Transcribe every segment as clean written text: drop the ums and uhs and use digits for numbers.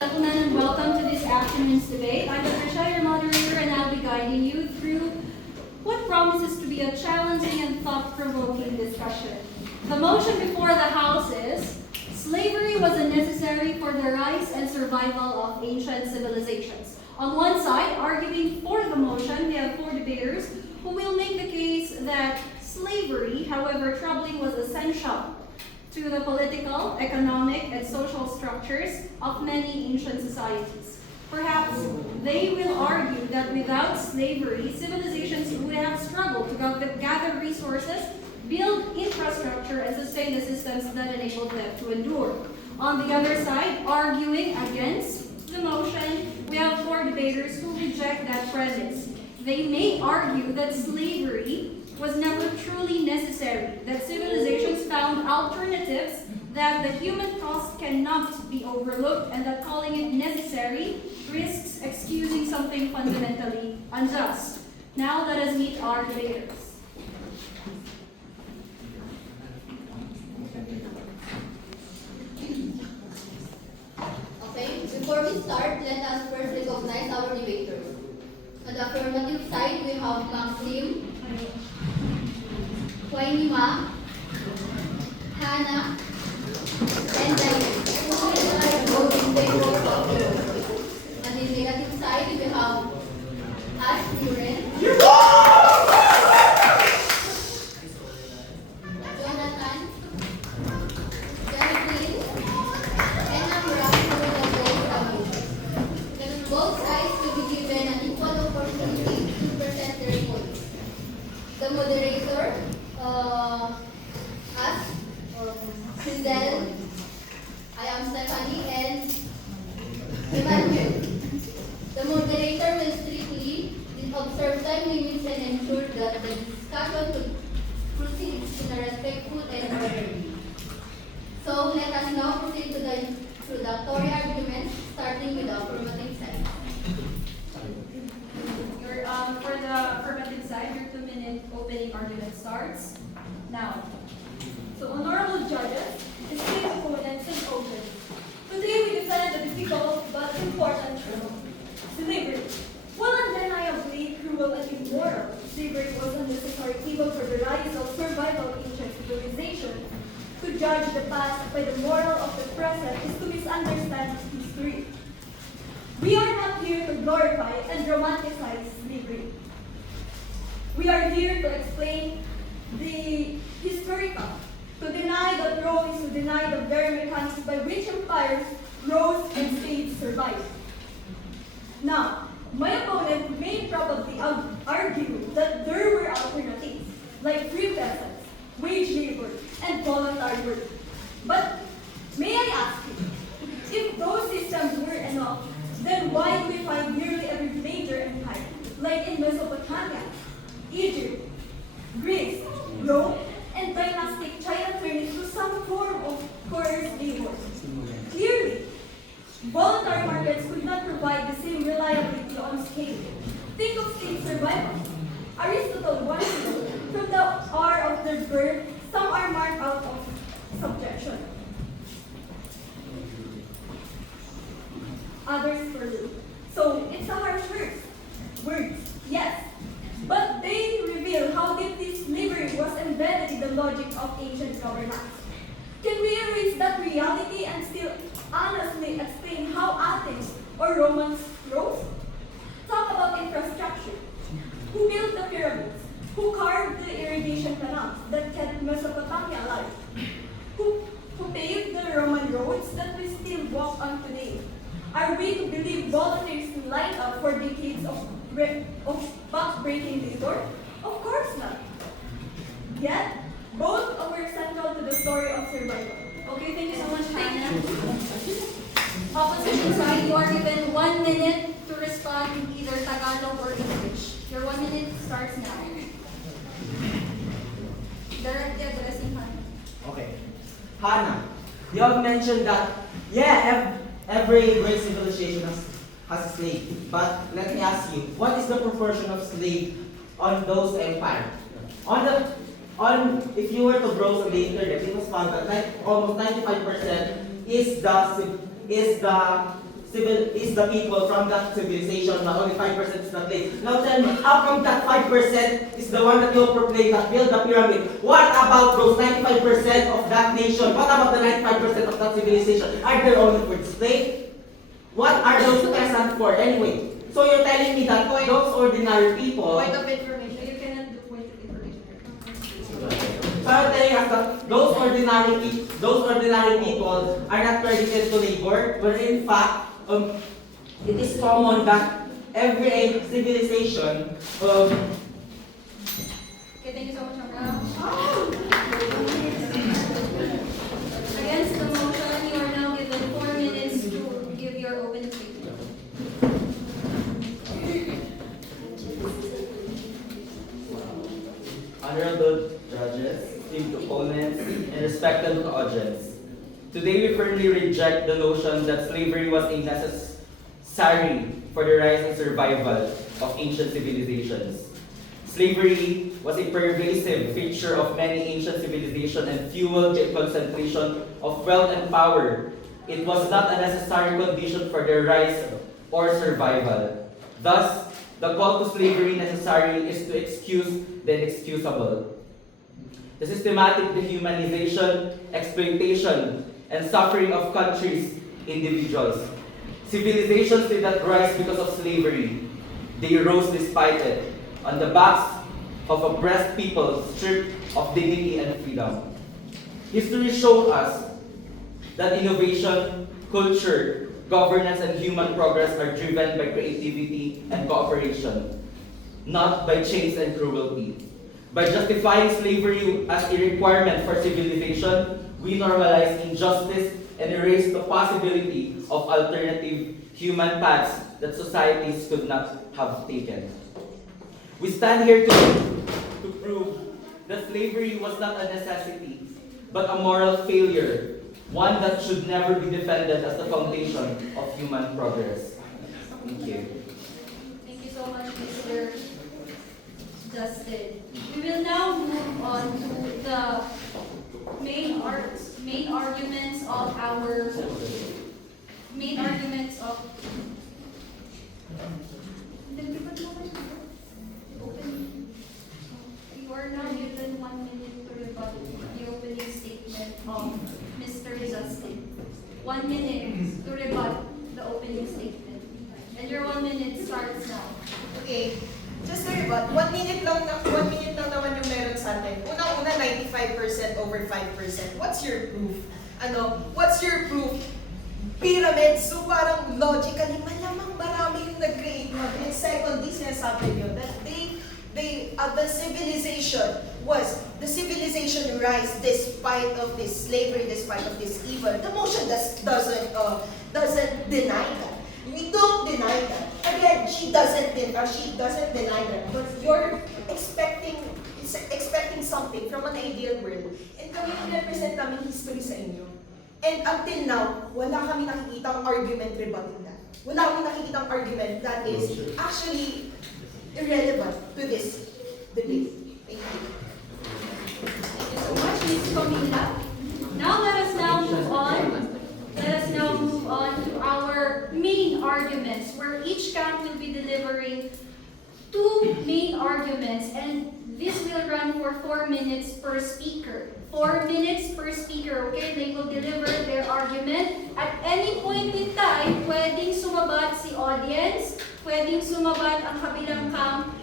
Gentlemen, and welcome to this afternoon's debate. I'm Patricia, your moderator, and I'll be guiding you through what promises to be a challenging and thought-provoking discussion. The motion before the House is, slavery was necessary for the rise and survival of ancient civilizations. On one side, arguing for the motion, we have four debaters who will make the case that slavery, however troubling, was essential to the political, economic, and social structures of many ancient societies. Perhaps they will argue that without slavery, civilizations would have struggled to gather resources, build infrastructure, and sustain the systems that enabled them to endure. On the other side, arguing against the motion, we have four debaters who reject that premise. They may argue that slavery was never truly necessary, that civilizations found alternatives, that the human cost cannot be overlooked, and that calling it necessary risks excusing something fundamentally unjust. Now let us meet our debaters. Okay, before we start, let us first recognize our debaters. On the affirmative side, we have Maxim, Huaynima, Hannah, and Diane. Vote in favor of the motion. On the negative side, we have Ash Muren, Jonathan, Jennifer, and Amram who will oppose the motion. Both sides will be given an equal opportunity to present their points. The moderator, us, Giselle, I am Stephanie, and Emmanuel. The moderator will strictly observe time limits and ensure that the discussion proceeds in a respectful and orderly. So let us now proceed to the introductory arguments, starting with the affirmative side. For the affirmative side, your 2-minute opening argument starts now. So, honorable judges, esteemed opponents and opponents, today we defend the difficult but important truth: slavery. While undeniably cruel and immoral, slavery was a necessary evil for the rise of survival of ancient civilization. To judge the past by the moral of the present is to misunderstand history. We are not here to glorify and romanticize slavery. We are here to explain the historical. To deny that Rome is to deny the very mechanisms by which empires rose and states survived. Now, my opponent may probably argue that there were alternatives, like free peasants, wage labor, and voluntary work. But may I ask you, if those systems were enough, then why do we find nearly every major empire, like in Mesopotamia, Egypt, Greece, Rome, and dynastic China turn into some form of coerced labor? Clearly, voluntary markets could not provide the same reliability on scale. Think of state survival. Aristotle once said, from the hour of their birth, some are marked out of subjection, others for live. So it's a harsh words, yes, but they reveal how deeply slavery was embedded in the logic of ancient governance. Can we erase that reality and still honestly explain how Athens or Romans rose? Talk about infrastructure. Who built the pyramids? Who carved the irrigation canals that kept Mesopotamia alive? Who paved the Roman roads that we still walk on today? Are we to believe volunteers to line up for decades of back-breaking labor? Of course not. Yet, both were central to the story of survival. Okay, thank you so much, Hannah. Opposition side, you are given 1 minute to respond in either Tagalog or English. Your 1 minute starts now. Directly addressing Hannah. Okay. Hannah, you have mentioned that, every great civilization has a slave. But let me ask you, what is the proportion of slave on those empires? If you were to browse on the internet, it was found that almost 95% is the is the people from that civilization, but only 5% is the slave. Now tell me, how come that 5% is the one that you proclaim that build the pyramid? What about those 95% of that nation? What about the 95% of that civilization? Are they only for the slave? What are those peasants for anyway? So you're telling me that those ordinary people... Point of information. You cannot do point of information. So I'm telling us that those ordinary people are not credited to labor, but in fact, it is common that every civilization Okay, thank you so much, Amra. Against the motion, you are now given 4 minutes to give your opening statement. Honorable judges, esteemed opponents, and respected audience. Today we firmly reject the notion that slavery was a necessary for the rise and survival of ancient civilizations. Slavery was a pervasive feature of many ancient civilizations and fueled the concentration of wealth and power. It was not a necessary condition for their rise or survival. Thus, the call to slavery necessary is to excuse the inexcusable. The systematic dehumanization, exploitation, and suffering of countries, individuals. Civilizations did not rise because of slavery. They rose despite it, on the backs of oppressed people stripped of dignity and freedom. History showed us that innovation, culture, governance, and human progress are driven by creativity and cooperation, not by chains and cruelty. By justifying slavery as a requirement for civilization, we normalize injustice and erase the possibility of alternative human paths that societies could not have taken. We stand here to prove that slavery was not a necessity, but a moral failure, one that should never be defended as the foundation of human progress. Thank you. Thank you so much, Mr. Justin. We will now move on to the main arguments of you are now given 1 minute to rebut the opening statement of Mr. Justin. 1 minute to rebut the opening statement. And your 1 minute starts now. Okay. Just to rebut, 1 minute lang naman yung meron sa atin. Unang-una, 95% over 5%. What's your proof? What's your proof? Pyramids. So parang logically, malamang marami yung nag-create mo. And secondly, sinasabi nyo that the civilization rise despite of this slavery, despite of this evil. The motion doesn't deny that. We don't deny that. Again, she doesn't deny that. But you're expecting something from an ideal world. And kami represent namin history sa inyo. And until now, wala kami nakikitang argument rebutting that. Wala kami nakikitang argument that is actually irrelevant to this debate. Thank you. Thank you so much, Ms. Camila. Now let us now move on to our main arguments, where each camp will be delivering 2 main arguments, and this will run for 4 minutes per speaker. 4 minutes per speaker, okay? They will deliver their argument. At any point in time, pwedeng sumabat si audience, pwedeng sumabat ang kabilang camp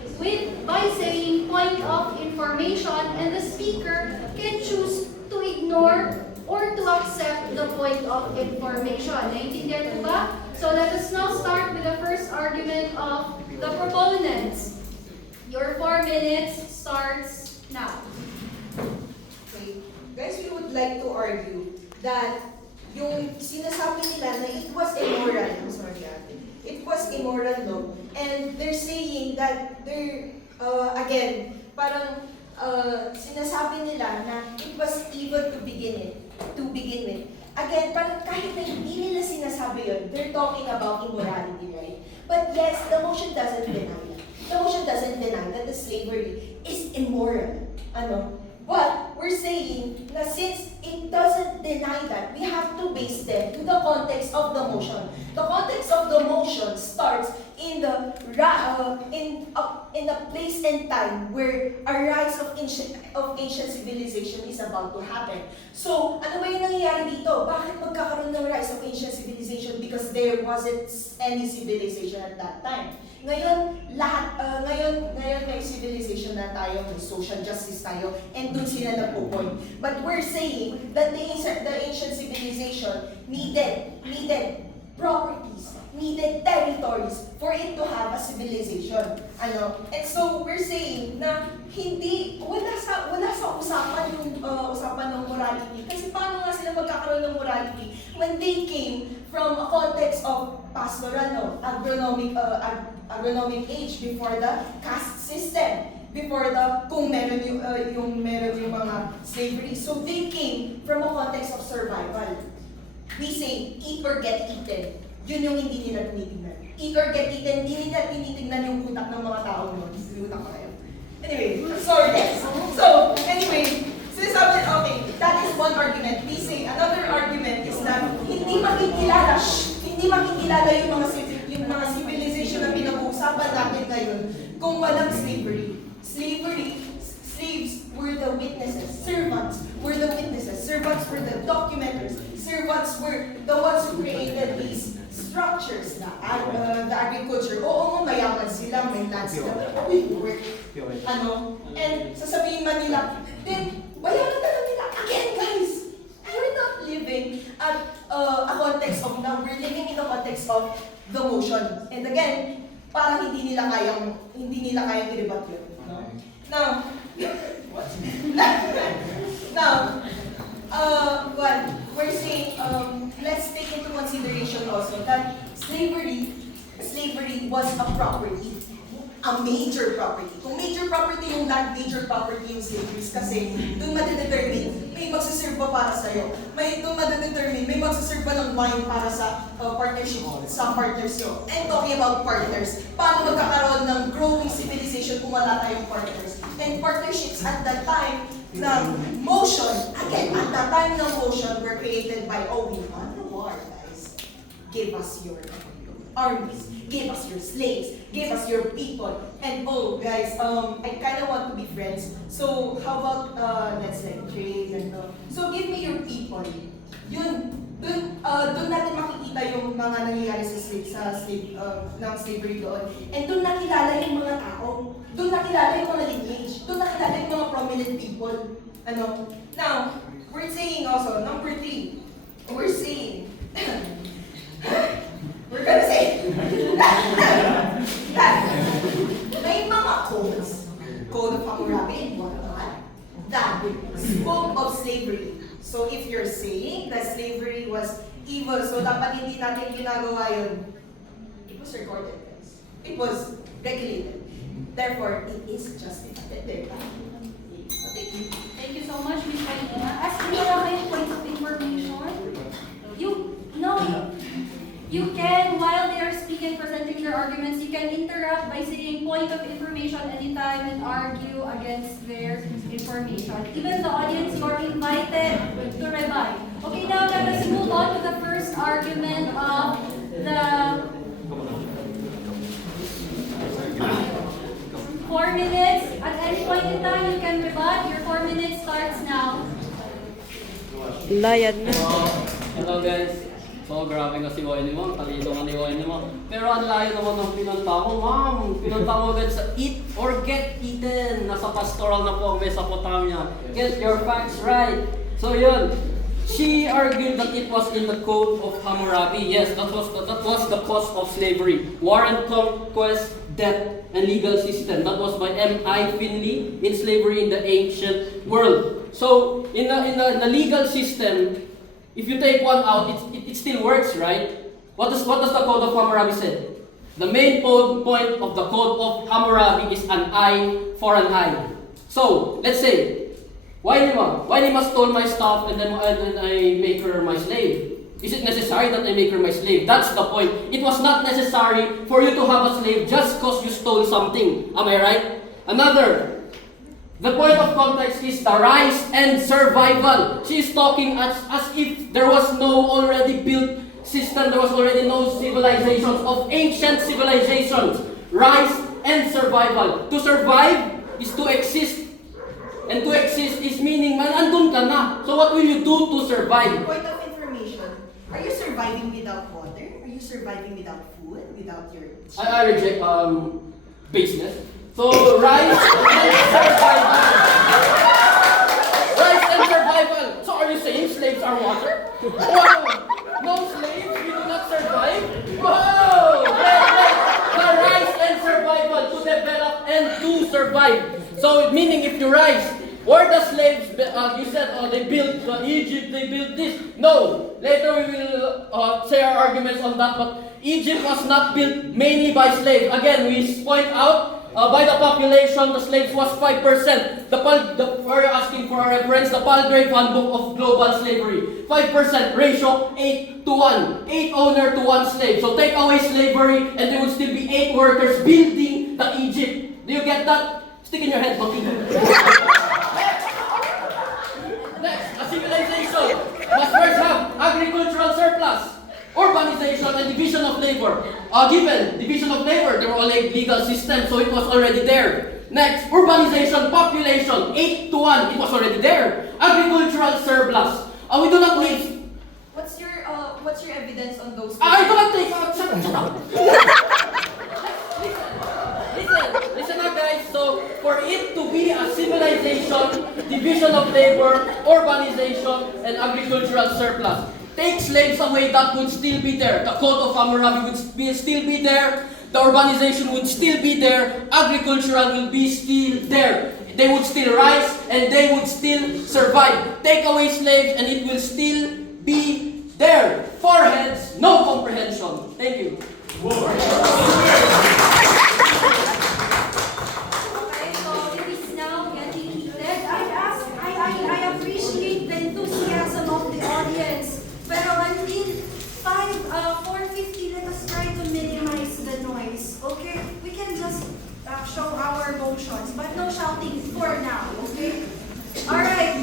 by saying point of information, and the speaker can choose to ignore or to accept the point of information. Naintindihan po ba? So let us now start with the first argument of the proponents. Your 4 minutes starts now. Okay. Guys, we would like to argue that yung sinasabi nila na it was immoral. I'm sorry, ate. It was immoral, no? And they're saying that again, parang sinasabi nila na it was evil to begin with. Again, parang kahit na hindi nila sinasabi yun, they're talking about immorality, right? But yes, the motion doesn't deny that. The motion doesn't deny that the slavery is immoral. But we're saying na since it doesn't deny that, we have to base them to the context of the motion. The context of the motion starts in the place and time where a rise of ancient civilization is about to happen. So, ano ba yung nangyayari dito? Bakit magkakaroon ng rise of ancient civilization? Because there wasn't any civilization at that time. Ngayon, ngayon may civilization na tayo, may social justice tayo, and dun sila nagpo-point. But we're saying that the ancient civilization needed properties, needed territories for it to have a civilization. And so we're saying na wala sa usapan yung usapan ng morality. Kasi paano nga sila magkakaroon ng morality when they came from a context of pastoral, agronomic age, before the caste system, before kung meron yung mga slavery. So they came from a context of survival. We say, eat or get eaten. Yun yung hindi nila tinitignan. Eat or get eaten, hindi nila tinitignan yung utak ng mga tao nun. Utak ko kayo. Anyway, sorry guys. So, anyway, okay, that is one argument. We say, another argument is that hindi makikilala yung mga civilization na pinag-uusapan natin ngayon kung walang slavery. Slaves were the witnesses. Servants were the witnesses. Servants were the documenters. Servants were the ones who created these structures, the agriculture. Oo, mayaman sila, may land sila. We work. And sasabihin man nila, then, bayaran na lang nila. Again, guys, we're not living at a context of now. We're living in the context of the motion. And again, parang hindi nila kayang i-rebut yun. No? Now, we're saying, let's take into consideration also that slavery was a property, a major property. Kung major property yung land, major property yung slaveries kasi doon madidetermine, may magsaserve ba para sa'yo? Doon madidetermine, may magsaserve ba ng wine para sa partnership, sa partners nyo? And talking about partners, paano magkakaroon ng growing civilization kung wala tayong partners? And partnerships at that time ng motion, again, at that time ng motion were created by, we won the war, guys. Give us your armies, give us your slaves, give us your people, and guys, I kind of want to be friends. So how about let's say trade and so give me your people. Doon natin makikita yung mga nangyayari sa slavery doon. And doon nakilala yung mga tao. Doon nakilala yung mga lineage. Doon nakilala yung mga prominent people. Now, we're saying also, number 3, we're saying, we're gonna say, that may mga codes, Code of Hammurabi and whatnot, that spoke of slavery. So if you're saying that slavery was evil, so dapat hindi natin ginagawa yun, it was recorded, guys. It was regulated. Therefore, it is justified. Thank you. Thank you so much, Ms. Marina. As we have points of information, you can, while they are speaking, presenting their arguments, you can interrupt by saying point of information anytime and argue against their information. Even the audience, you are invited to rebut. Okay, now let us move on to the first argument of the 4 minutes. At any point in time, you can rebut. Your 4 minutes starts now. Layad na. Hello guys. So, grabe nga si Wayne mo. Talino nga ni Wayne mo. Pero ang layo naman ng pinunta ko, ma'am. Pinunta mo agad sa eat or get eaten. Nasa pastoral na po ang Mesopotamia. Get your facts right. So, yun. She argued that it was in the Code of Hammurabi. Yes, that was the cause of slavery. War and conquest, death, and legal system. That was by M.I. Finley in Slavery in the Ancient World. So, in the legal system, if you take one out, it still works, right? What does the Code of Hammurabi say? The main point of the Code of Hammurabi is an eye for an eye. So, let's say, Wainima stole my stuff and then I make her my slave. Is it necessary that I make her my slave? That's the point. It was not necessary for you to have a slave just because you stole something. Am I right? Another, The point of context is the rise and survival. She's talking as if there was no already built system, there was already no civilizations of ancient civilizations. Rise and survival. To survive is to exist. And to exist is meaning, man, andun ka na. So what will you do to survive? Point of information, are you surviving without water? Are you surviving without food? Without your... I reject business. So rise and survival. Rise and survival. So are you saying slaves are water? Wow! No slaves, we do not survive? Wow! The rise and survival, to develop and to survive. So meaning if you rise, where the slaves, you said they built Egypt, they built this. No, later we will say our arguments on that, but Egypt was not built mainly by slaves. Again, we point out, by the population, the slaves was 5%. We're asking for a reference, the Palgrave Handbook of Global Slavery. 5% ratio, 8 to 1. 8 owner to 1 slave. So take away slavery, and there would still be 8 workers building the Egypt. Do you get that? Stick in your head, monkey. Next, a civilization must first have agricultural surplus, urbanization, and division of labor. Given division of labor, there were already legal systems, so it was already there. Next, urbanization, population, 8 to 1, it was already there. Agricultural surplus. We do not need. What's your evidence on those? I do not take out. Shut up. Listen up, guys. So, for it to be a civilization, division of labor, urbanization, and agricultural surplus, take slaves away, that would still be there. The Code of Hammurabi would still be there. The urbanization would still be there. Agricultural will be still there. They would still rise and they would still survive. Take away slaves and it will still be there. Foreheads, no comprehension. Thank you. Okay, so it is now getting heated. I appreciate the enthusiasm of the audience. Pero until 4:50, let us try to minimize the noise. Okay? We can just show our motions, but no shouting for now. Okay? Alright.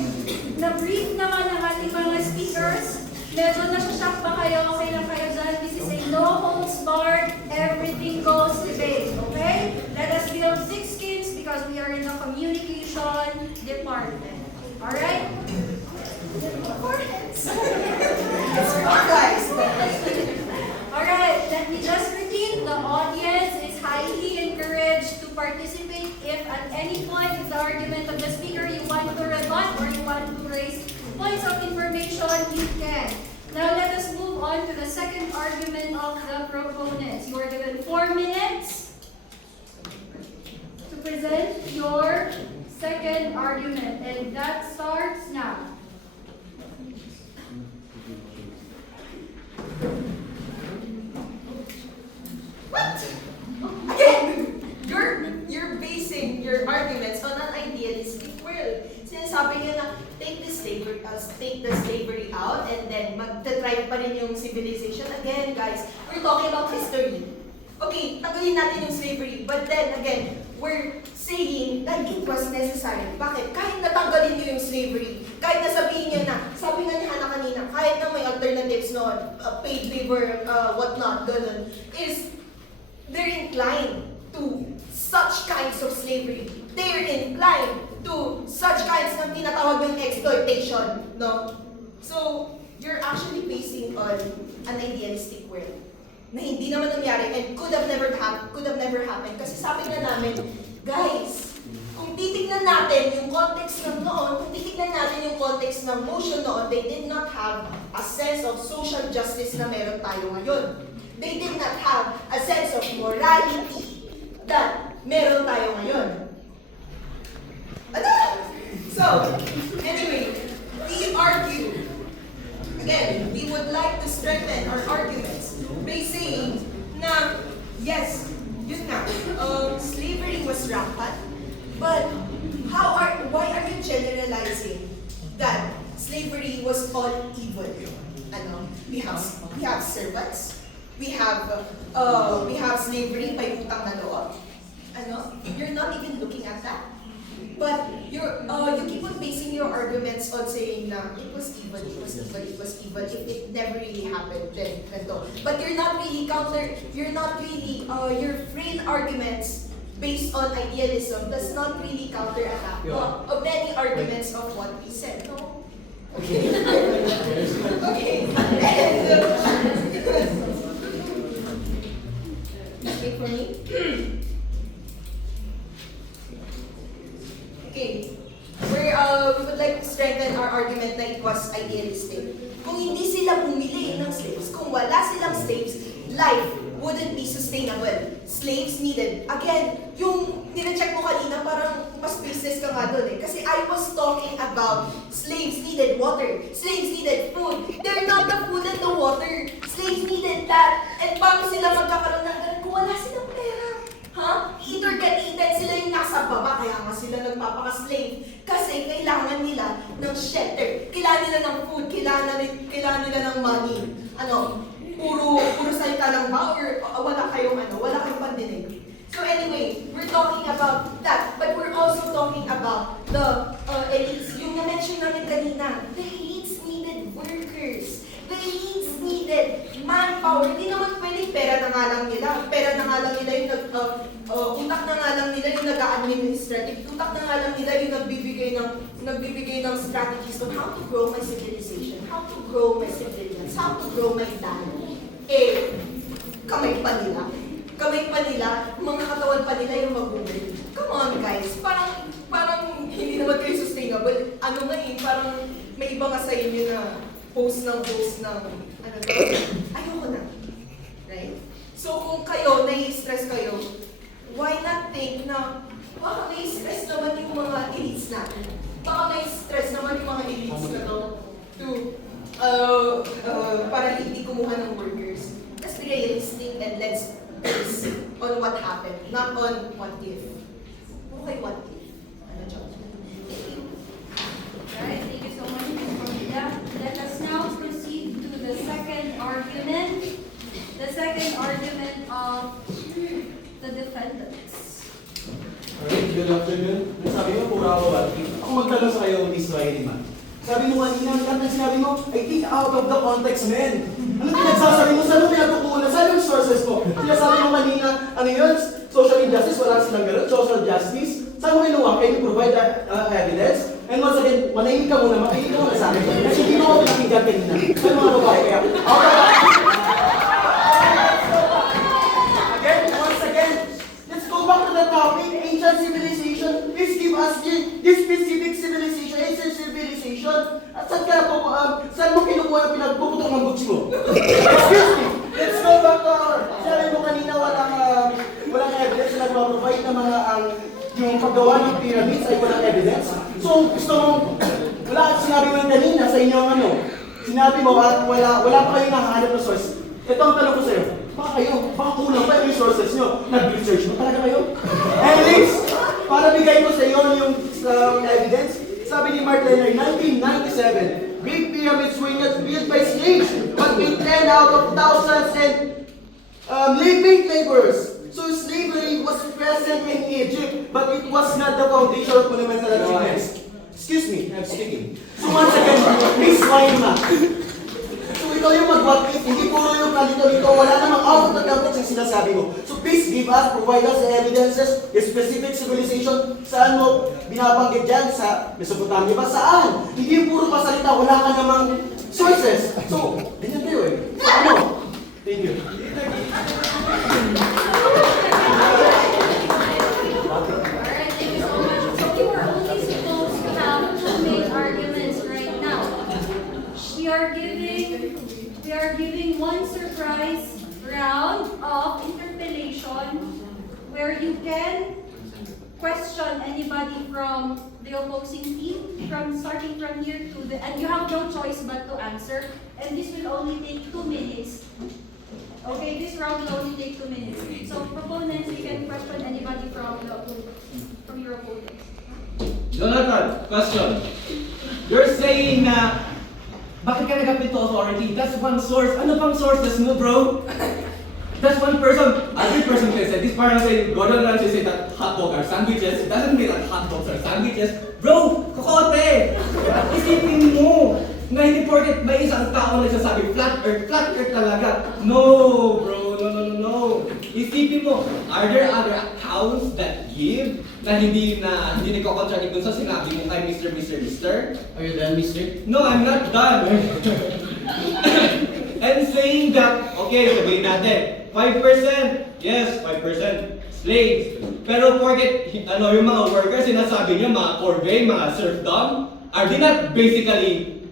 Na-brief naman ang ating mga speakers. Medyo nasa-shock ba kayo? Okay lang kayo dyan? This is a no holds barred, everything goes debate. Okay? Let us build thick skins because we are in the communication department. Alright? Guys, Alright, let me just repeat. The audience is highly encouraged to participate. If at any point in the argument of the speaker you want to rebut or you want to raise points of information, you can. Now let us move on to the second argument of the proponents. You are given 4 minutes to present your second argument, and that starts now. what? Again, you're basing your arguments on an idealistic world. Sinasabi niya na take the slavery out and then magta-thrive pa rin yung civilization. Again, guys, we're talking about history. Okay, tanggalin natin yung slavery, but then again, we're saying that it was necessary. Bakit? Kahit natanggalin niyo yung slavery, kahit nasabihin niya na, sabi nga ni Hannah kanina, kahit na may alternatives noon, paid labor, whatnot, ganun, is they're inclined to such kinds of slavery. They're inclined to such kinds ng tinatawag yung exploitation, no? So, you're actually basing on an idealistic world na hindi naman nangyari and could have never happened. Kasi sabi nga namin, guys, kung titignan natin yung context ng noon, kung titignan natin yung context ng motion noon, they did not have a sense of social justice na meron tayo ngayon. They did not have a sense of morality that meron tayo ngayon. Ano? So, anyway, we argue. Again, we would like to strengthen our arguments by saying na, yes, yun nga, slavery was rampant, but why are you generalizing that slavery was all evil? Ano? We have servants. We have slavery by utang na loob. Ano? You're not even looking at that. But you keep on basing your arguments on saying na it was evil, it was evil, it was evil. If it never really happened, then ganito. But you're not really your frail arguments based on idealism does not really counterattack many arguments of what we said. No? Okay. Okay. Wait for me. Okay. We would like to strengthen our argument na it was idealistic. Kung hindi sila bumili ng slaves, kung wala silang slaves, life wouldn't be sustainable. Slaves needed. Again, yung nire-check mo kanina, parang mas business ka nga doon eh. Kasi I was talking about slaves needed water. Slaves needed food. They're not the food and the water. Slaves needed that. And paano sila magkakaroon ng ganun kung wala silang pera? Eat or get eaten, sila yung nasa baba, kaya nga sila nagpapaka-slave. Kasi kailangan nila ng shelter, kailangan nila ng food, kailangan nila ng money. Puro salita lang ba? Or wala kayong pandinig? So anyway, we're talking about that. But we're also talking about the elites. Yung na-mention namin kanina, the elites needed workers. The elites needed manpower. Hindi naman pwede pera na nga lang nila. Pera na nga lang nila yung utak na nga lang nila yung nag-administrative. Utak na nga lang nila yung nagbibigay ng strategies on how to grow my civilization, how to grow my civilians, how to grow my land. Kamay pa nila, mga katawan pa nila yung mag-google. Come on guys, parang hindi naman kayo sustainable. Parang may iba nga sa inyo na post ng ayoko na. Right? So kung kayo, nai-stress kayo, why not think na baka may stress naman yung mga elites natin. Baka may stress naman yung mga elites na to para hindi kumuha ng workers. Let's be realistic and let's base on what happened, not on what if. Okay, what if? Thank you. Alright, thank you so much, Ms. Cornelia. Let us now proceed to the second argument. The second argument of the defendants. Alright, good afternoon. Sabi mo, pura ako ba? Ako magtanong sa kayo, Miss Riley, man. Sabi mo kanina, ang sinabi mo, I think out of the context, man. Ano pinagsasabi mo? Saan mo pinagkukunan? Saan yung sources mo? Sinasabi mo kanina, ano yun? Social injustice, wala silang ganun. Social justice. Saan mo kinuha? Can you provide evidence? And once again, manahimik ka muna, makinig ka muna sa akin. Kasi hindi mo ako pinakinggan kanina. Saan mga babae kaya? Again, once again, let's go back to the topic, ancient civilization. Please give us this specific civilization, ancient civilization. At saan mo kinukuha yung pinagpuputok ng butsi mo? Excuse me, let's go back to sabi mo kanina walang evidence na nagpaprovide na mga yung paggawa ng pyramids ay walang evidence. So, gusto mo, sinabi mo yung kanina sa inyong sinabi mo at wala pa kayong nakahanap na source. Ito ang tanong ko sa'yo, baka kulang pa yung sources nyo. Nag-research mo talaga kayo? And least, para bigay ko sa iyo yung evidence, sabi ni Mark Leonard, 1997, Big Pyramids were not built by slaves, but by 10 out of thousands and living laborers. So slavery was present in Egypt, but it was not the foundation of fundamental achievements. Excuse me, I'm speaking. So once again, please why na. So ikaw yung mag-what if, hindi puro yung kalito-lito, wala namang out of the context yung sinasabi mo. So please give us, provide us the evidences, the specific civilization, saan mo binabanggit dyan, sa Mesopotamia ba? Saan? Hindi yung puro pasalita, wala ka namang sources. So, ganyan kayo eh. Thank you. Alright, thank you so much. So we were only supposed to have two main arguments right now. We are giving one surprise round of interpellation where you can question anybody from the opposing team, starting from here to the, and you have no choice but to answer. And this will only take 2 minutes. Okay, this round will only take 2 minutes. So proponents, you can question anybody from your opponents. Jonathan, question. You're saying na bakit ka nag-appeal to authority? That's one source. Ano pang sources mo, bro? That's one person. Every person can say this. Parang saying Gordon Ramsay said that hot dogs are sandwiches. It doesn't mean that hot dogs are sandwiches. Bro, kokote! Isipin mo na hindi porket may isang tao na nagsasabi flat earth talaga. No, bro, no. Isipin mo, are there other accounts that give na hindi nagko-contradict dun sa sinabi mo kay Mr. Are you done, mister? No, I'm not done. And saying that, okay, sabihin natin, 5%, yes, 5%, slaves. Pero porket, yung mga workers, sinasabi niyo, mga corvée, mga serfdom, are they not basically,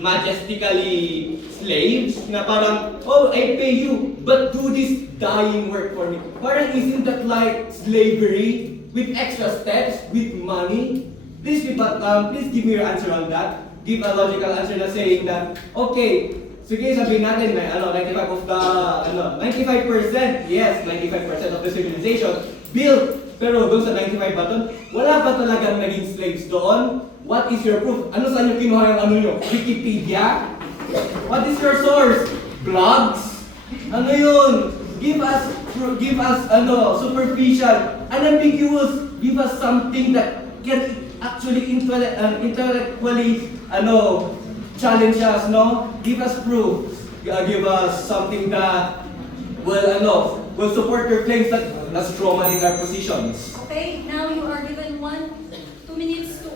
majestically slaves? Na parang, oh, I pay you, but do this dying work for me. Parang isn't that like slavery? With extra steps, with money? Please give me your answer on that. Give a logical answer na saying that, okay, sige, sabihin natin may 95%, yes, 95% of the civilization built. Pero doon sa 95 ba doon, wala ba talagang naging slaves doon? What is your proof? Saan nyo kinuha yung nyo? Wikipedia? What is your source? Blogs? Ano yun? Give us superficial, unambiguous, give us something that can actually intellectually, challenge us, no? Give us proof. Give us something that will support your claims that that's trauma in our positions. Okay, now you are given 2 minutes to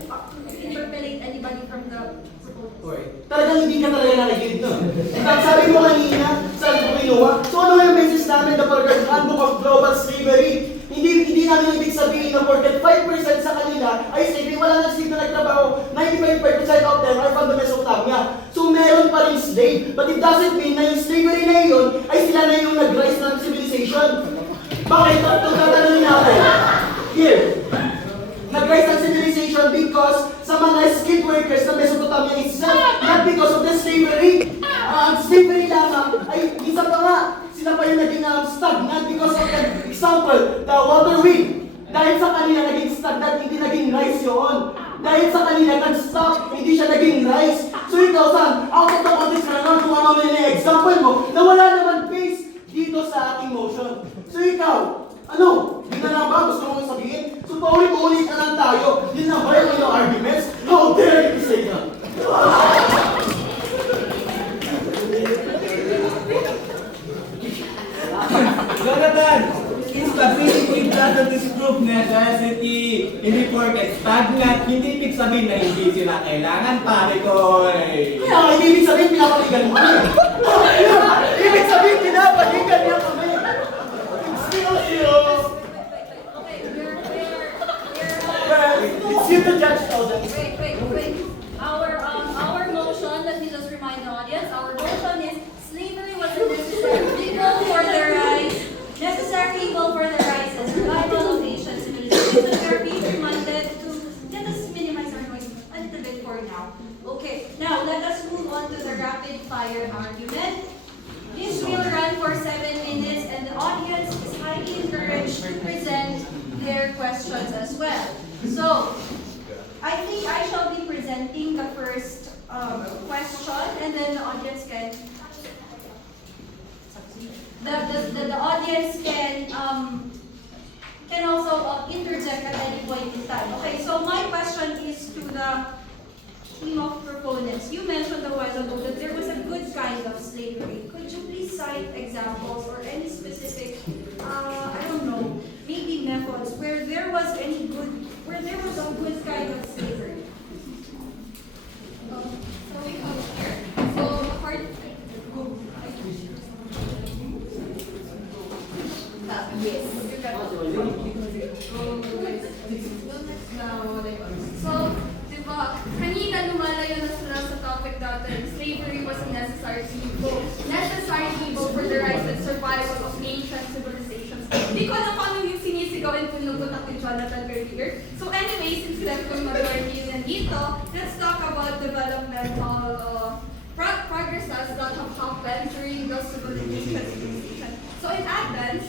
interpellate anybody from the proposal. Talagang hindi ka talaga nakikita nun. Sabi mo kanina, saan ko kinuha? So ano yung basis namin na porket Handbook of Global Slavery? Hindi namin ibig sabihin na porket 5% sa kanila ay slavery, wala nang slave na nagtrabaho, 95% of them are from the Mesopotamia. So meron pa rin slave, but it doesn't mean na yung slavery na yun ay sila na yung nag-rise ng civilization. Bakit? Itong tatanungin natin. Here. Nag-rise ng civilization because sa mga skilled workers ng Mesopotamia itself, not because of the slavery. Ang slavery lamang ay minsan pa nga, sila pa yung naging stagnant because of the example, the water wheel. Dahil sa kanila naging stagnant, hindi naging rice yun. Dahil sa kanila nag-stop, hindi siya naging rice. So ikaw, Sam, out of the context ka naman kung ano na example mo, na wala naman base dito sa ating motion. So ikaw, yun na lang ba? Gusto mo sabihin? So paulit-ulit na lang tayo. Yun na ba yung arguments? How dare you say that? Jonathan, instability doesn't disprove necessity. Hindi porket stagnant, hindi ibig sabihin na hindi sila kailangan, pare ko. Kaya hindi ibig sabihin pinapaligan mo kami. Ibig sabihin pinapaligan niya kami. Okay, we're Well, it's you to judge, Thousand. Wait. Our motion, let me just remind the audience, our motion is slavery was a necessary evil for the rise and survival of Asian civilization. We are being reminded to let us minimize our noise a little bit for now. Okay, now let us move on to the rapid fire argument. This will run for 7 minutes and the audience is highly encouraged to present their questions as well. So, I think I shall be presenting the first question and then the audience can the audience can also interject at any point in time. Okay, so my question is to the team of proponents. You mentioned a while ago that there was a good kind of slavery. Could you please cite examples or any specific, maybe methods where there was a good kind of slavery? So we come here. So according yes. So, diba, kanina lumalayo na sila sa topic natin, slavery was a necessary evil for the rise and survival of ancient civilizations. Hindi ko alam paano yung sinisigaw and pinugutak ni Jonathan earlier. So anyway, since left ko majority yun nandito, let's talk about developmental progresses that have happened during the civilization. So in Athens,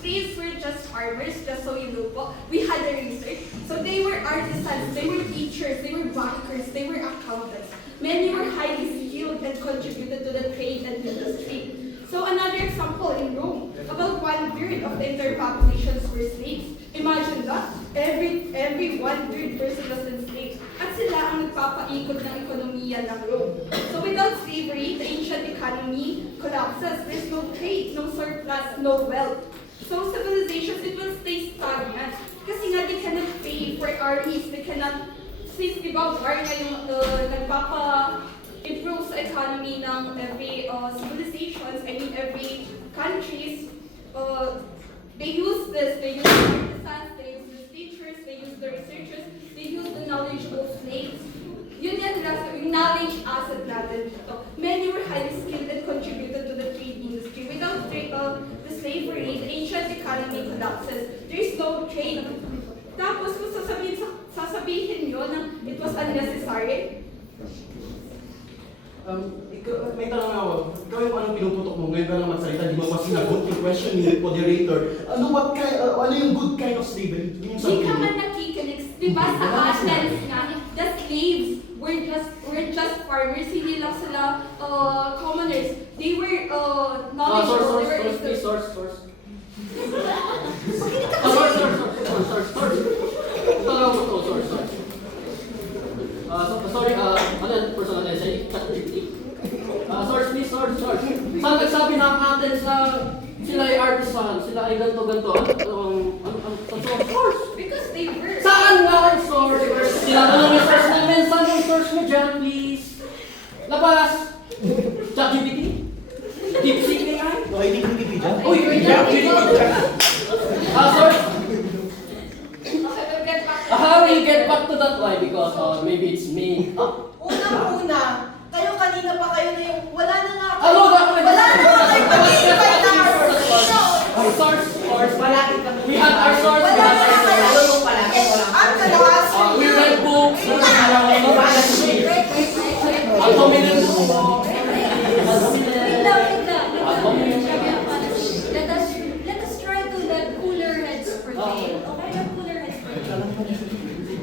slaves were just farmers, just so you know po. We had the research. So they were artisans, they were teachers, they were bankers, they were accountants. Many were highly skilled and contributed to the trade and industry. So another example in Rome, about 1 1/3 of the entire populations were slaves. Imagine that. Every 1/3 person was enslaved. At sila ang nagpapaikot ng ekonomiya ng Rome. So without slavery, the ancient economy collapses. There's no trade, no surplus, no wealth. So civilizations, it will stay stagnant. Kasi nga, they cannot pay for our needs. They cannot, since di ba war nga yung nagpapa-improve sa economy ng every civilizations, I mean every countries, they use this, they use the artisans, they use the teachers, they use the researchers, they use the knowledge of slaves. Yun yung knowledge asset natin dito. Many were highly skilled and contributed to the trade industry. Without the slavery, the ancient economy collapses. There is no trade. Tapos kung sasabihin nyo na it was unnecessary, May tanong ako. Ikaw yung anong pinuputok mo, ngayon ka lang magsalita, di mo pa sinagot yung question ni moderator. Ano yung good kind of slavery? Yung di ka man nakikinig. Diba sa Athens nga, the slaves were just farmers, hindi lang sila commoners. They were knowledgeable. They were Source. source. Sorry, ano yan, personal essay? Source, please, source. Saan nagsabi ng Athens na sila ay artisan, sila ay ganto-ganto? Source. Because they were. Saan nga ang source? Tinatanong yung source namin, saan yung source mo dyan, please? Labas! ChatGPT? DeepSeek AI? Okay, hindi Wikipedia? Uy, source? Okay, we'll get back. We'll get back to that. Why? Because maybe it's me. Unang-una, kayo kanina pa kayo na yung wala na nga Ano ba? wala na nga kayo mag-invite na Source. We had our source. wala na nga kayo. Ang kalakas. We read books. Ang dominant mo. Let us try to let cooler heads prevail. Okay, let cooler heads prevail.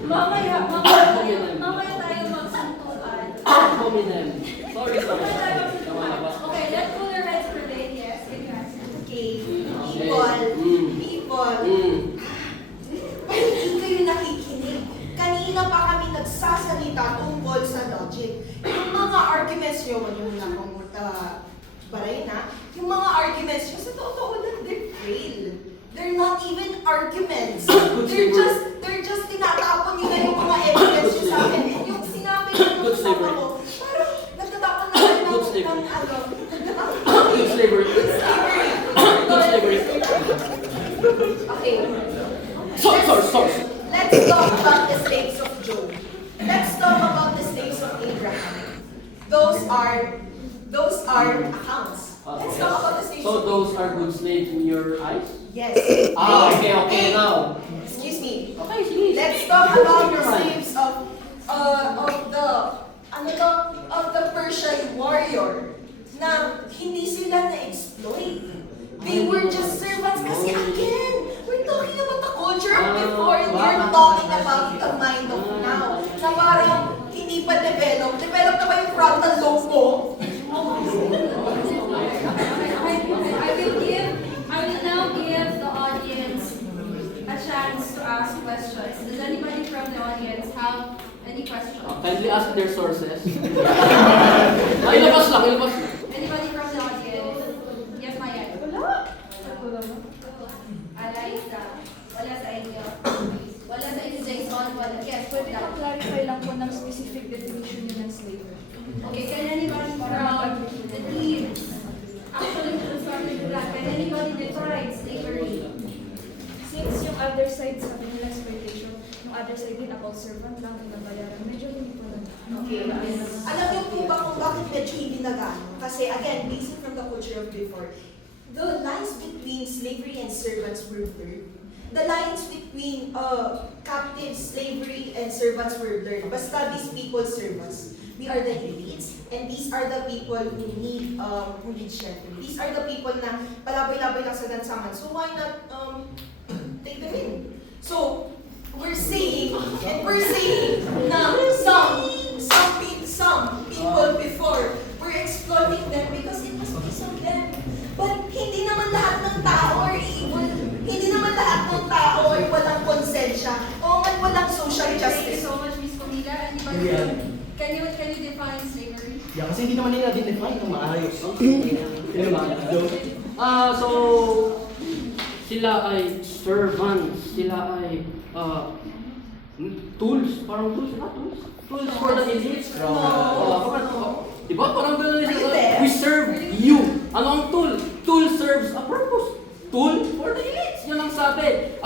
Mamaya tayo magsuntukan. Hominem. Sorry. Okay, let cooler heads prevail. Yes, Okay, people, pero hindi kayo nakikinig. Kanina pa kami nagsasalita tungkol sa logic. Yung mga arguments nyo, wala yung baray na, yung mga arguments nyo, sa totoo lang, they're frail. They're not even arguments. They're just tinatapon nyo na yung mga evidence nyo sa akin. And yung sinabi ko nung kasama ko, parang nagtatapon na kayo ng Good slavery. Okay. Source. Let's talk about the slaves of Job. Let's talk about the slaves of Abraham. Those are accounts. Let's talk about the slaves So of those Abraham. are good slaves in your eyes? Yes. Okay, now. Excuse me. Okay, sige. Let's talk about the slaves of the Persian warrior na hindi sila na-exploit. They were just servants kasi again, we're talking about the culture of before and we're talking about the mind of now. Na parang hindi pa develop. Develop na ba yung frontal lobe mo? I will now give the audience a chance to ask questions. Does anybody from the audience have any questions? Kindly ask their sources. Ilabas lang. Anybody from the audience? Yes, Maya. Eliza. Wala sa inyo. Wala sa inyo, Jason. Wala. Yes, Pwede ka clarify lang po ng specific definition nyo ng slavery. Okay, can anybody from the team actually start with that? Can anybody define slavery? Since yung other side, sabi nila exploitation, yung other side din about servant lang, pinabayaran, medyo hindi po lang. Okay. Alam niyo po ba kung bakit medyo hindi nagano? Kasi again, based from the culture of before, the lines between slavery and servants were blurred. The lines between captive slavery and servants were blurred. Basta these people serve us. We are the elites, and these are the people who need shelter. These are the people na palaboy-laboy lang sa gansangan. So why not take them in? So we're saying na some people before were exploiting them because it was based on them. But hindi naman lahat ng tao are evil Can you define slavery? Yeah, kasi hindi naman nila identify ng maayos. So, sila ay servants, sila ay tools, parang tools, not tools? Tools for the elite. Diba? Parang gano'n sila. We serve you. Ano ang tool? Tool serves a purpose. Tool for the elites. Yun ang sabi.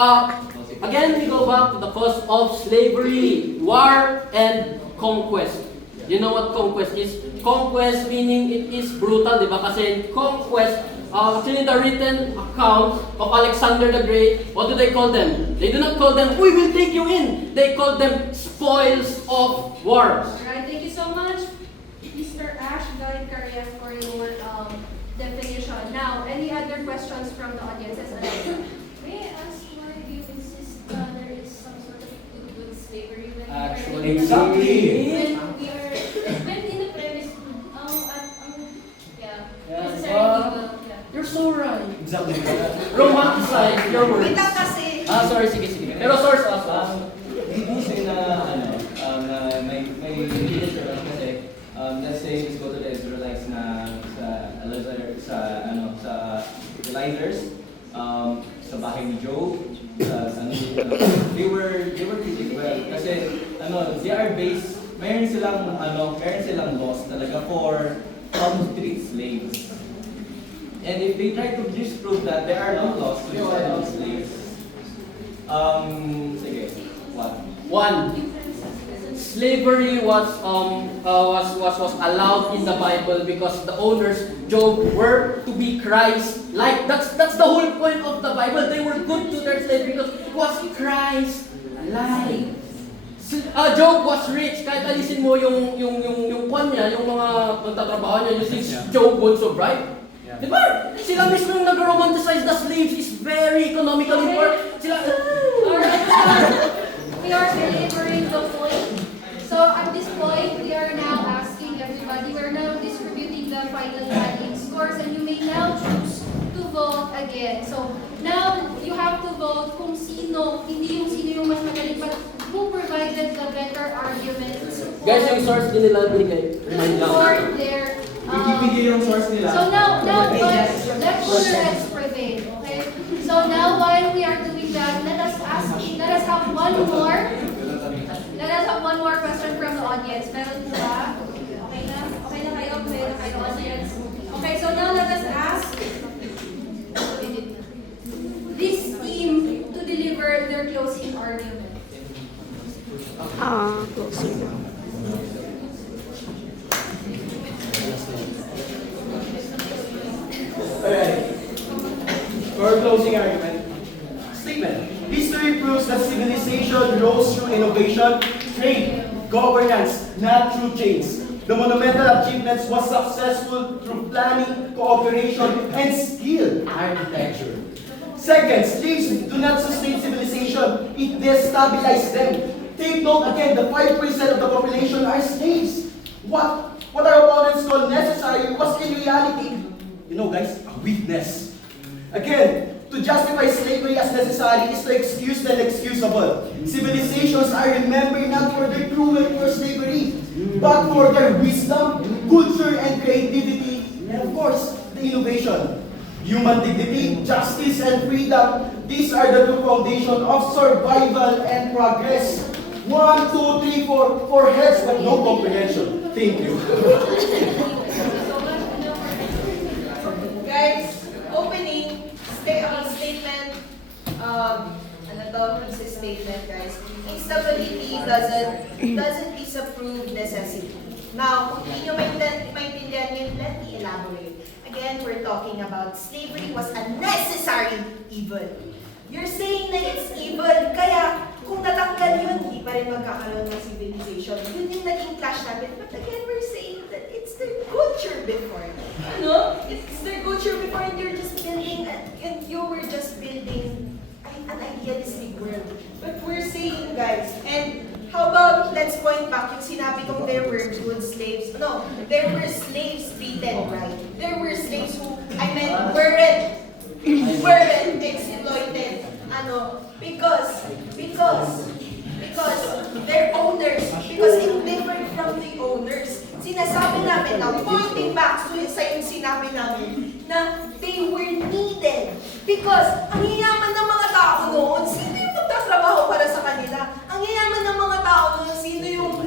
Again, we go back to the cause of slavery, war, and conquest. You know what conquest is? Conquest meaning it is brutal, di ba? Kasi conquest, actually the written account of Alexander the Great, what do they call them? They do not call them, we will take you in. They call them spoils of war. Alright, thank you so much, Mr. Ash Galit Carrias, for your definition. Now, any other questions from the audiences? May I ask why do you insist there is some sort of good slavery when Actually, we exactly. when in the premise, Yeah, necessarily evil, yeah. You're so right. Exactly. Romanticize your words. Wait lang kasi. Sorry, sige. Pero source us. Hindi say na na may literature kasi let's say let's go to the Israelites na sa Elizers, sa bahay ni Job, they were pretty well kasi they are based, meron silang laws talaga for how to treat slaves. And if they try to disprove that there are no laws to defend slaves, sige, what? One, slavery was allowed in the Bible because the owners, Job, were to be Christ-like. That's the whole point of the Bible. They were good to their slaves because it was Christ-like. Job was rich. Kahit alisin mo yung kwan niya, yung mga magtatrabaho niya, you think Job was so bright. Diba? Sila mismo yung nag-romanticize the slaves is very economically poor. Sila, We are delivering the point. So at this point, we are now asking everybody, we are now distributing the final tallying scores, and you may now choose to vote again. So now, you have to vote kung sino, hindi yung sino yung mas magaling, but who provided the better argument to support, guys, yung source din nila binigay. Remind lang. support their... Ibibigay yung source nila. So now let heads prevail, okay? So now while we are doing that, let us have one more. Let us have one more question from the audience. Meron po ba? Okay na? Okay na kayo? Okay na kayo, audience? Okay, so now let us ask this team to deliver their closing argument. Alright. For closing argument. Statement. History proves that civilization rose through innovation, trade, governance, not through chains. The monumental achievements was successful through planning, cooperation, and skilled architecture. Second, slaves do not sustain civilization, it destabilizes them. Take note again, the 5% of the population are slaves. What our opponents call necessary was in reality, guys, a weakness. Again, to justify slavery as necessary is to excuse the inexcusable. Civilizations are remembered not for their cruelty or slavery, but for their wisdom, culture, and creativity, and of course, the innovation. Human dignity, justice, and freedom, these are the two foundations of survival and progress. 1, 2, 3, 4, 4 heads but no comprehension. Thank you. Guys, opening statement, it's a statement, guys. Instability doesn't disapprove necessity. Now, kung hindi nyo maintindihan yun, let me elaborate. Again, we're talking about slavery was a necessary evil. You're saying na it's evil, kaya kung tatanggal yun, hindi pa rin magkakaroon ng civilization. Yun yung naging clash natin. But again, we're saying that it's their culture before. It's their culture before, and you're just building, and you were just building an idealistic world. But we're saying, guys, and how about, let's point back, yung sinabi kong there were good slaves. No, there were slaves treated right. There were slaves who, weren't exploited. Because because they're owners, because it different from the owners. Sinasabi namin na, pointing back sa yung sinabi namin, na they were needed. Because ang yayaman ng mga tao noon, sino yung magtatrabaho para sa kanila? Ang yayaman ng mga tao noon, sino yung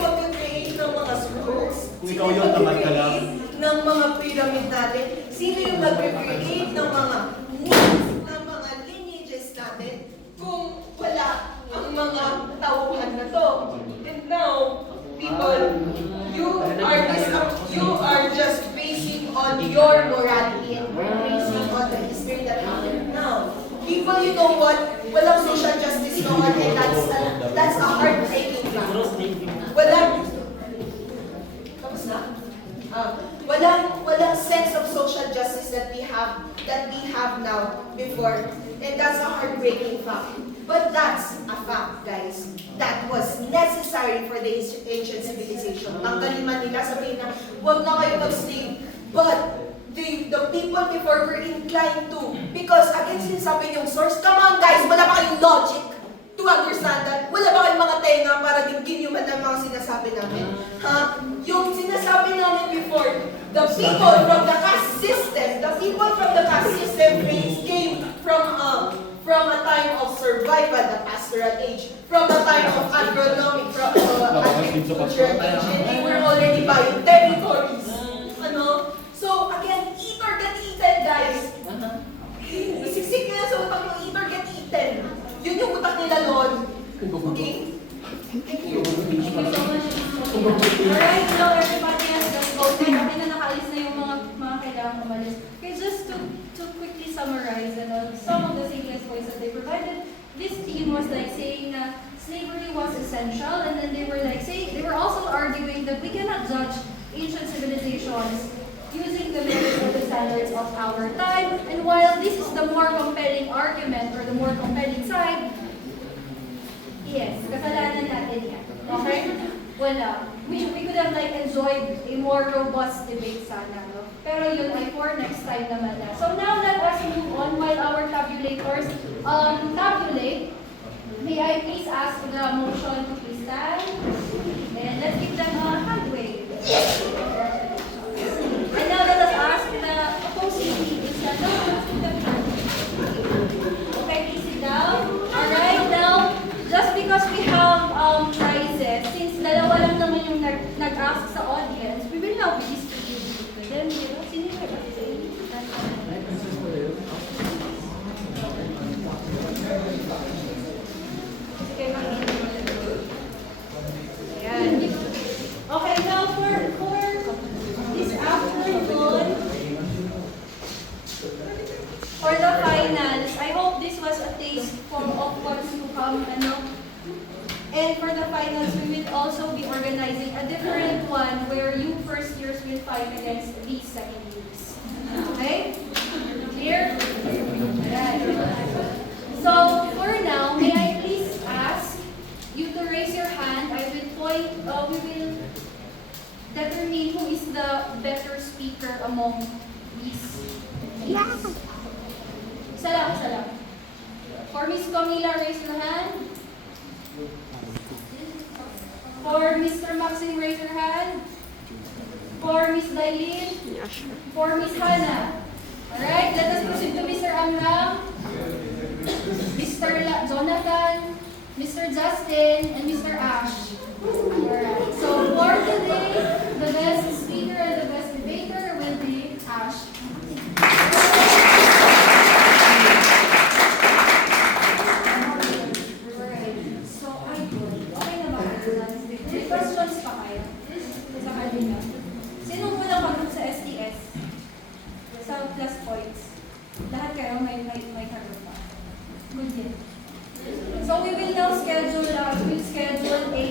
mag-create ng mga schools? Kung ikaw yun, tamad ka lang. Ng mga pyramid natin? Sino yung nag-create ng mga needs, ng mga lineages natin? Kung wala ang mga tauhan na to. And now, people, you are just basing on your morality and basing on the history that happened now. People, you know what? Walang social justice noon, and that's a heartbreaking fact. Walang sense of social justice that we have now before, and that's a heartbreaking fact. But that's a fact, guys. That was necessary for the ancient civilization. Tanggalin man nila, sabihin na, huwag na kayo mag-slave. But the people before were inclined to. Because, again, sinasabi yung source, come on guys, wala pa kayong logic to understand that. Wala ba kayong mga tenga para dinggin yung mga sinasabi namin? Ha? Yung sinasabi namin before, the people from the caste system came from a time of survival, the pastoral age, from a time of agronomic, agricultural age, and they were already buying territories. So again, eat or get eaten, guys. Isiksik nila sa utak yung eat or get eaten. Yun yung utak nila noon. Okay? Thank you. Thank you so much. Alright, so everybody has just voted. Kasi na nakaalis na yung mga kailangang umalis. Okay, just to quickly summarize some of the salient points that they provided, this team was like saying that slavery was essential, and then they were like saying, they were also arguing that we cannot judge ancient civilizations using the merits or the standards of our time. And while this is the more compelling argument or the more compelling side, yes, kasalanan natin yan. Okay? Wala. We could have like enjoyed a more robust debate sana. No? Pero yun ay for next time naman na. So now let us move on while our tabulators tabulate. May I please ask the motion to please stand? And let's give them a hand wave. And now let us ask the opposing team to stand up. Okay, please sit down. Alright, now, just because we have prizes, since dalawa lang naman yung nag-ask sa audience, we will now be distributing to them. Sino yung nag-ask? Okay, ayan. Okay, now for this afternoon, for the finals, I hope this was a taste of what's to come, And for the finals, we will also be organizing a different one where you first years will fight against these second years. Okay? Clear? Alright. So, for now, may I please ask you to raise your hand. I will point, we will determine who is the better speaker among these teams. Isa lang. For Miss Camila, raise your hand. For Mr. Maxine, raise your hand. For Miss Dailin. For Miss Hannah. Alright, let us proceed to Mr. Amram, Mr. Jonathan, Mr. Justin, and Mr. Ash. Alright, so for today, the best speaker and the best debater will be Ash. Questions pa kayo? Sa kanila. Sino muna karoon sa STS? Sa plus points. Lahat kayo may karoon pa. Good yet. So we will now schedule a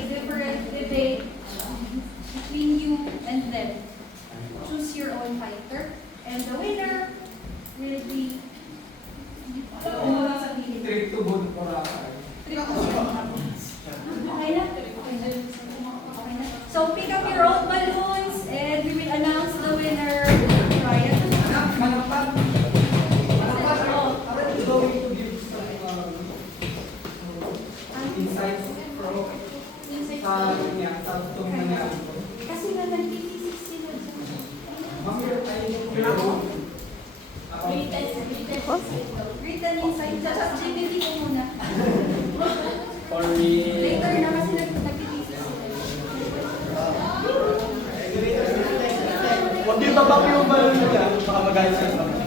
different debate between you and them. Choose your own fighter. And the winner will be... Trick to vote for Okay na? So pick up your own balloons and we will announce the winner prior to insights. written inside. Sa ChatGPT ko muna. Sorry. Later na kasi nagtitisis sila. Huwag yung babak yung balon niya. Baka magalit sa